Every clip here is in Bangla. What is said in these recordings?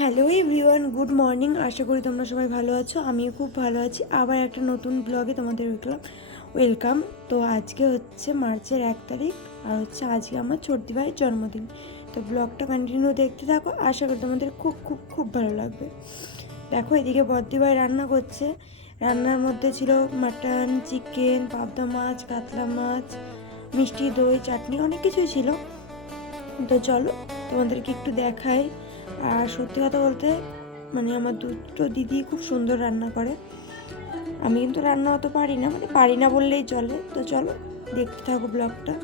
Hello everyone, good morning. আশা করি তোমরা সবাই ভালো আছো। আমিও খুব ভালো আছি। আবার একটা নতুন ব্লগে তোমাদের ওয়েলকাম। তো আজকে হচ্ছে মার্চের 1 তারিখ, আর হচ্ছে আজকে আমার ছোটদি ভাইয়ের জন্মদিন। তো ব্লগটা কন্টিনিউ দেখতে থাকো, আশা করি তোমাদের খুব খুব খুব ভালো লাগবে। দেখো, এদিকে বদ্দি ভাই রান্না করছে। রান্নার মধ্যে ছিল মাটন, চিকেন, পাবদা মাছ, কাতলা মাছ, মিষ্টি দই, চাটনি, অনেক কিছুই ছিল। তো চলো তোমাদেরকে একটু দেখাই। আর সত্যি কথা বলতে আমার দুটো দিদি খুব সুন্দর রান্না করে। আমি কিন্তু রান্না অত পারি না, পারি না বললেই চলে। তো চলো দেখতে থাকো ব্লগটা।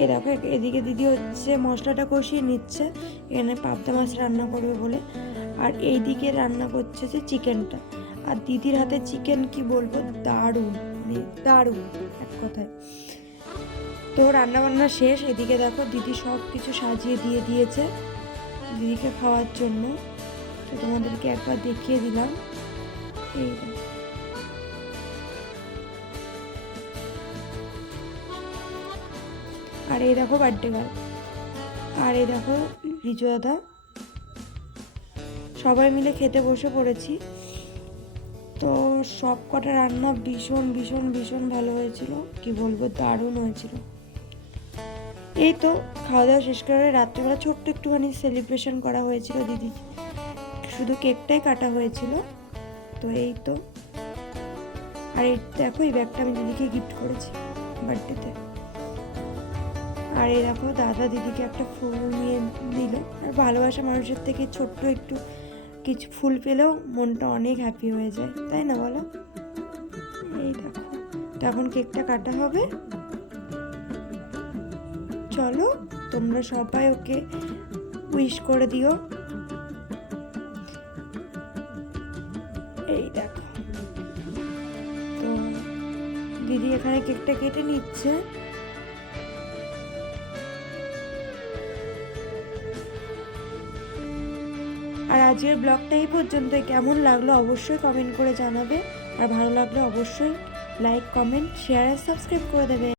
এ দেখো, এদিকে দিদি হচ্ছে মশলাটা কষিয়ে নিচ্ছে, এখানে পাবদা মাছ রান্না করবে বলে। আর এই দিকে রান্না করছে যে চিকেনটা। আর দিদির হাতে চিকেন কি বলবো, দারুণ, দারুণ এক কথায়। তো রান্না বান্না শেষ। এদিকে দেখো দিদি সব কিছু সাজিয়ে দিয়ে দিয়েছে দিদিকে খাওয়ার জন্য। তো তোমাদেরকে একবার দেখিয়ে দিলাম। এই আর এই দেখো বার্থডে গার্ল, আর এই দেখো রিজু দাদা। সবাই মিলে খেতে বসে পড়েছি। তো সব কটা রান্না ভীষণ ভীষণ ভীষণ ভালো হয়েছিল, কি বলবো, দারুণ হয়েছিল। এই তো খাওয়া দাওয়া শেষ করে রাত্রেবেলা ছোট্ট একটুখানি সেলিব্রেশন করা হয়েছিল দিদি, শুধু কেকটাই কাটা হয়েছিল। তো এই তো। আর এই দেখো, এই ব্যাগটা আমি দিদিকে গিফট করেছি বার্থডেতে। আর এই দেখো দাদা দিদিকে একটা ফুল নিয়ে দিল। আর ভালোবাসা মানুষের থেকে ছোট্ট একটু কিছু ফুল পেলেও মনটা অনেক হ্যাপি হয়ে যায়, তাই না বলো? এই দেখো, তো এখন কেকটা কাটা হবে। চলো তোমরা সবাই ওকে উইশ করে দিও। এই দেখো, তো দিদি এখানে কেকটা কেটে নিচ্ছে। আর আজকের ব্লগটা এই পর্যন্ত। কেমন লাগলো অবশ্যই কমেন্ট করে জানাবে। আর ভালো লাগলে অবশ্যই লাইক, কমেন্ট, শেয়ার আর সাবস্ক্রাইব করে দেবে।